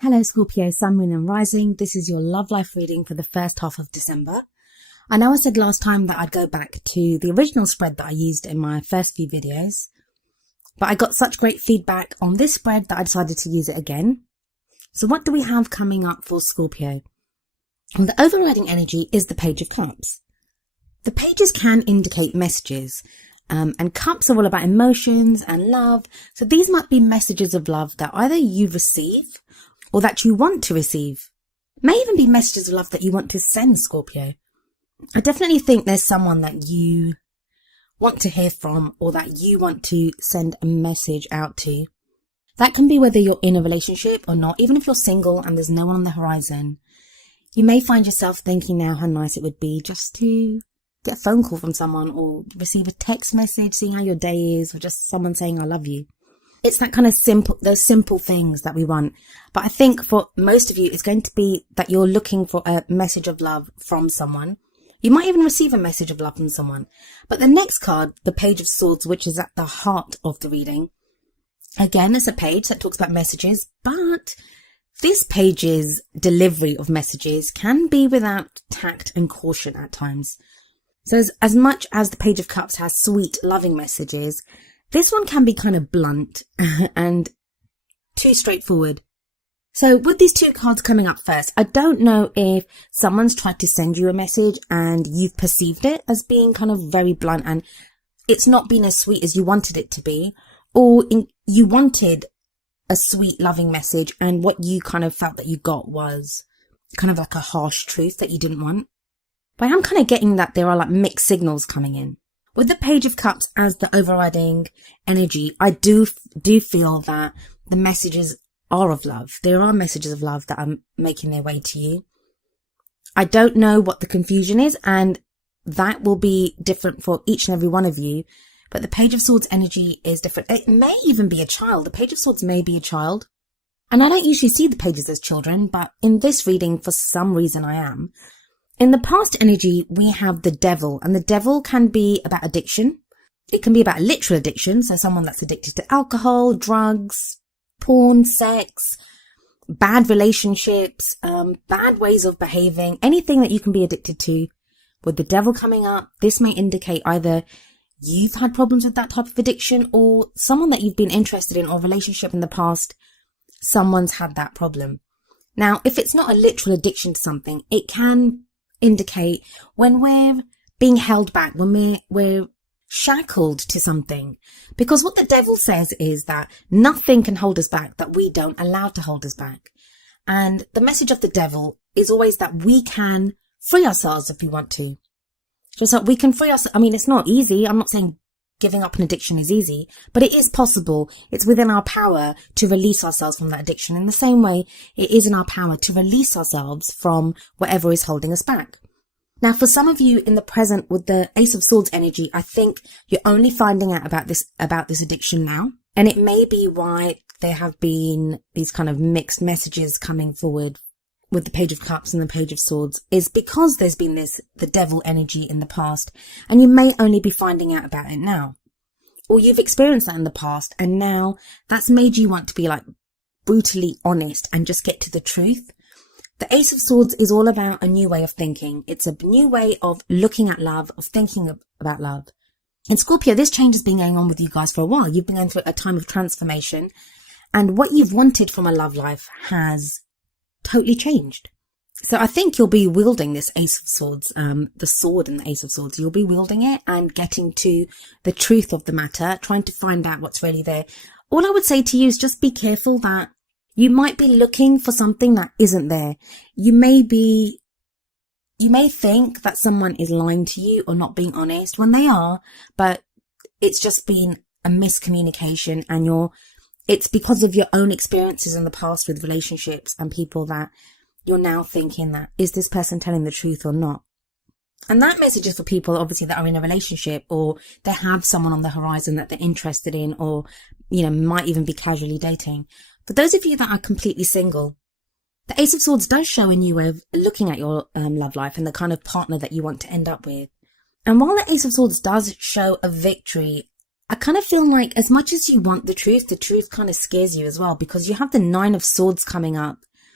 Hello Scorpio, Sun, Moon and Rising. This is your love life reading for the first half of December. I know I said last time that I'd go back to the original spread that I used in my first few videos, but I got such great feedback on this spread that I decided to use it again. So what do we have coming up for Scorpio? And the overriding energy is the Page of Cups. The pages can indicate messages, and cups are all about emotions and love. So these might be messages of love that either you receive or that you want to receive. May even be messages of love that you want to send, Scorpio. I definitely think there's someone that you want to hear from or that you want to send a message out to. That can be whether you're in a relationship or not. Even if you're single and there's no one on the horizon, you may find yourself thinking now how nice it would be just to get a phone call from someone or receive a text message, seeing how your day is, or just someone saying, I love you. It's that kind of those simple things that we want. But I think for most of you, it's going to be that you're looking for a message of love from someone. You might even receive a message of love from someone. But the next card, the Page of Swords, which is at the heart of the reading, again, it's a page that talks about messages, but this page's delivery of messages can be without tact and caution at times. So as much as the Page of Cups has sweet, loving messages, this one can be kind of blunt and too straightforward. So with these two cards coming up first, I don't know if someone's tried to send you a message and you've perceived it as being kind of very blunt and it's not been as sweet as you wanted it to be, or you wanted a sweet, loving message and what you kind of felt that you got was kind of like a harsh truth that you didn't want. But I am kind of getting that there are like mixed signals coming in. With the Page of Cups as the overriding energy, I do feel that the messages are of love. There are messages of love that are making their way to you. I don't know what the confusion is, and that will be different for each and every one of you. But the Page of Swords energy is different. It may even be a child. The Page of Swords may be a child. And I don't usually see the pages as children, but in this reading, for some reason I am. In the past energy, we have the Devil, and the Devil can be about addiction. It can be about literal addiction, so someone that's addicted to alcohol, drugs, porn, sex, bad relationships, bad ways of behaving, anything that you can be addicted to. With the Devil coming up, this may indicate either you've had problems with that type of addiction or someone that you've been interested in or a relationship in the past, someone's had that problem. Now, if it's not a literal addiction to something, it can indicate when we're being held back, when we're shackled to something. Because what the Devil says is that nothing can hold us back that we don't allow to hold us back. And the message of the Devil is always that we can free ourselves if we want to. Just like we can free ourselves. I mean, it's not easy. I'm not saying giving up an addiction is easy, but it is possible. It's within our power to release ourselves from that addiction. In the same way, it is in our power to release ourselves from whatever is holding us back. Now, for some of you in the present with the Ace of Swords energy, I think you're only finding out about this addiction now. And it may be why there have been these kind of mixed messages coming forward with the Page of Cups and the Page of Swords, is because there's been the Devil energy in the past, and you may only be finding out about it now. Or you've experienced that in the past, and now that's made you want to be like brutally honest and just get to the truth. The Ace of Swords is all about a new way of thinking. It's a new way of looking at love, of thinking about love. In Scorpio, this change has been going on with you guys for a while. You've been going through a time of transformation, and what you've wanted from a love life has totally changed. So I think you'll be wielding this Ace of Swords, the sword and the Ace of Swords. You'll be wielding it and getting to the truth of the matter, trying to find out what's really there. All I would say to you is just be careful that you might be looking for something that isn't there. You may think that someone is lying to you or not being honest when they are, but it's just been a miscommunication, and it's because of your own experiences in the past with relationships and people that you're now thinking that, is this person telling the truth or not? And that message is for people, obviously, that are in a relationship or they have someone on the horizon that they're interested in, or, might even be casually dating. For those of you that are completely single, the Ace of Swords does show a new way of looking at your love life and the kind of partner that you want to end up with. And while the Ace of Swords does show a victory, I kind of feel like as much as you want the truth kind of scares you as well, because you have the Nine of Swords coming up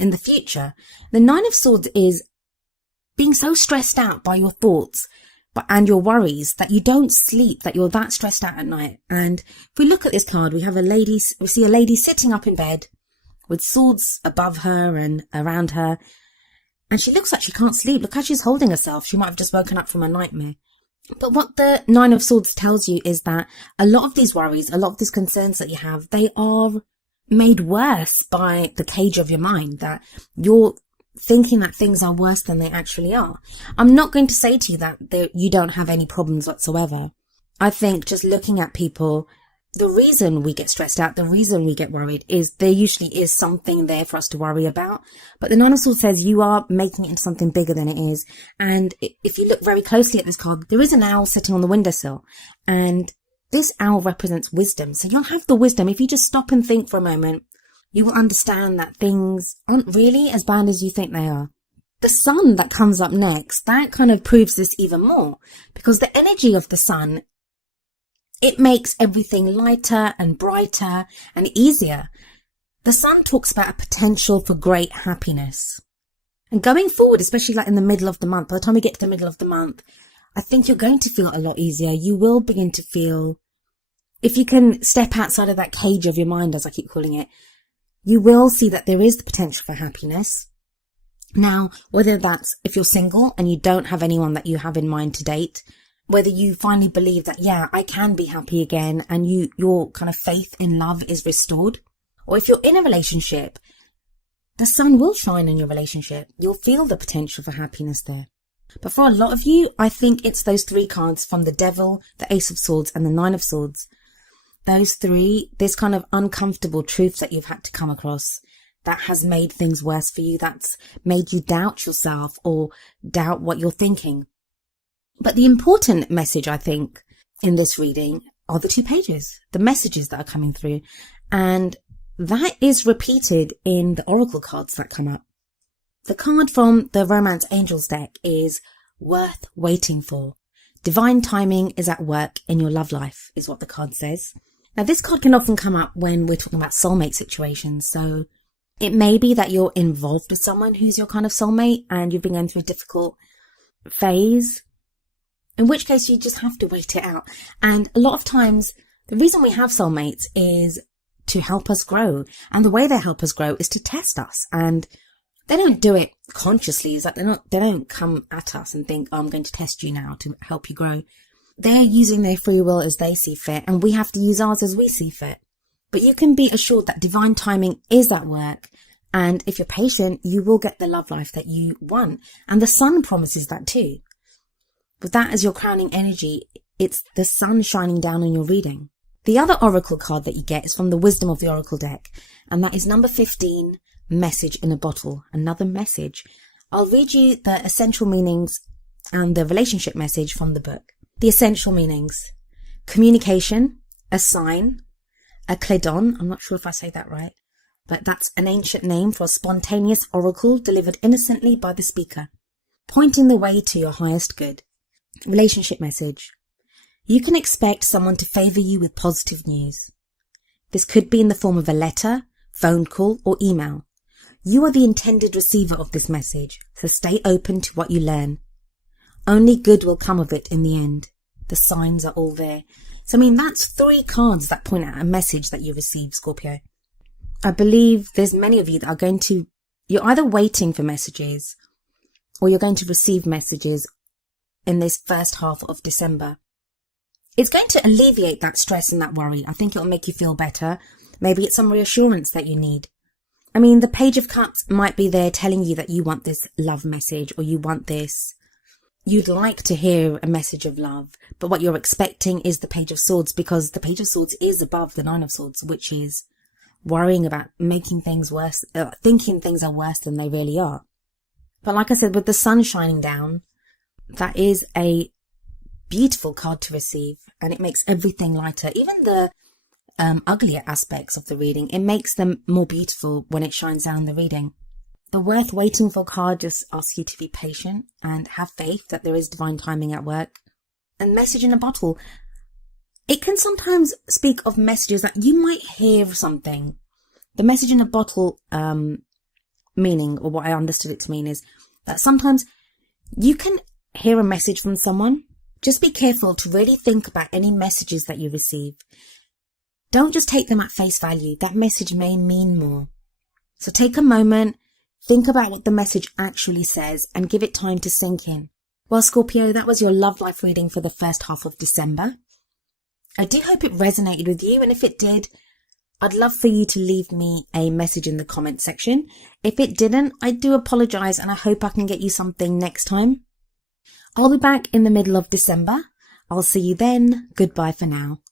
in the future. The Nine of Swords is being so stressed out by your thoughts and your worries that you don't sleep, that you're that stressed out at night. And if we look at this card, we see a lady sitting up in bed with swords above her and around her. And she looks like she can't sleep. Look how she's holding herself. She might have just woken up from a nightmare. But what the Nine of Swords tells you is that a lot of these worries, a lot of these concerns that you have, they are made worse by the cage of your mind, that you're thinking that things are worse than they actually are. I'm not going to say to you that you don't have any problems whatsoever. I think just looking at people, the reason we get stressed out, the reason we get worried is there usually is something there for us to worry about. But the Nine of Swords says you are making it into something bigger than it is. And if you look very closely at this card, there is an owl sitting on the windowsill. And this owl represents wisdom. So you'll have the wisdom. If you just stop and think for a moment, you will understand that things aren't really as bad as you think they are. The sun that comes up next, that kind of proves this even more, because the energy of the sun, it makes everything lighter and brighter and easier. The sun talks about a potential for great happiness. And going forward, especially like in the middle of the month, by the time we get to the middle of the month, I think you're going to feel a lot easier. You will begin to feel, if you can step outside of that cage of your mind, as I keep calling it, you will see that there is the potential for happiness. Now, whether that's if you're single and you don't have anyone that you have in mind to date, whether you finally believe that, yeah, I can be happy again, and your kind of faith in love is restored, or if you're in a relationship, the sun will shine in your relationship. You'll feel the potential for happiness there. But for a lot of you, I think it's those three cards from the Devil, the Ace of Swords, and the Nine of Swords. Those three, this kind of uncomfortable truth that you've had to come across that has made things worse for you, that's made you doubt yourself or doubt what you're thinking. But the important message, I think, in this reading are the 2 pages, the messages that are coming through. And that is repeated in the oracle cards that come up. The card from the Romance Angels deck is worth waiting for. Divine timing is at work in your love life, is what the card says. Now, this card can often come up when we're talking about soulmate situations. So it may be that you're involved with someone who's your kind of soulmate and you've been going through a difficult phase, in which case you just have to wait it out. And a lot of times, the reason we have soulmates is to help us grow. And the way they help us grow is to test us. And they don't do it consciously. It's like they don't come at us and think, oh, I'm going to test you now to help you grow. They're using their free will as they see fit, and we have to use ours as we see fit. But you can be assured that divine timing is at work, and if you're patient, you will get the love life that you want. And the sun promises that too. With that as your crowning energy, it's the sun shining down on your reading. The other oracle card that you get is from the Wisdom of the Oracle deck, and that is number 15, Message in a Bottle, another message. I'll read you the essential meanings and the relationship message from the book. The essential meanings: communication, a sign, a cledon, I'm not sure if I say that right, but that's an ancient name for a spontaneous oracle delivered innocently by the speaker, pointing the way to your highest good. Relationship message: you can expect someone to favour you with positive news. This could be in the form of a letter, phone call, or email. You are the intended receiver of this message, so stay open to what you learn. Only good will come of it in the end. The signs are all there. So, I mean, that's 3 cards that point at a message that you received, Scorpio. I believe there's many of you that are you're either waiting for messages or you're going to receive messages in this first half of December. It's going to alleviate that stress and that worry. I think it'll make you feel better. Maybe it's some reassurance that you need. I mean, the Page of Cups might be there telling you that you want this love message, or you want this. You'd like to hear a message of love, but what you're expecting is the Page of Swords, because the Page of Swords is above the Nine of Swords, which is worrying about making things worse, thinking things are worse than they really are. But like I said, with the sun shining down, that is a beautiful card to receive, and it makes everything lighter. Even the uglier aspects of the reading, it makes them more beautiful when it shines down the reading. The worth waiting for card just asks you to be patient and have faith that there is divine timing at work. And message in a bottle, it can sometimes speak of messages that you might hear something. The message in a bottle meaning, or what I understood it to mean, is that sometimes you can hear a message from someone. Just be careful to really think about any messages that you receive. Don't just take them at face value. That message may mean more. So take a moment, think about what the message actually says, and give it time to sink in. Well, Scorpio, that was your love life reading for the first half of December. I do hope it resonated with you, and if it did, I'd love for you to leave me a message in the comment section. If it didn't, I do apologise, and I hope I can get you something next time. I'll be back in the middle of December. I'll see you then. Goodbye for now.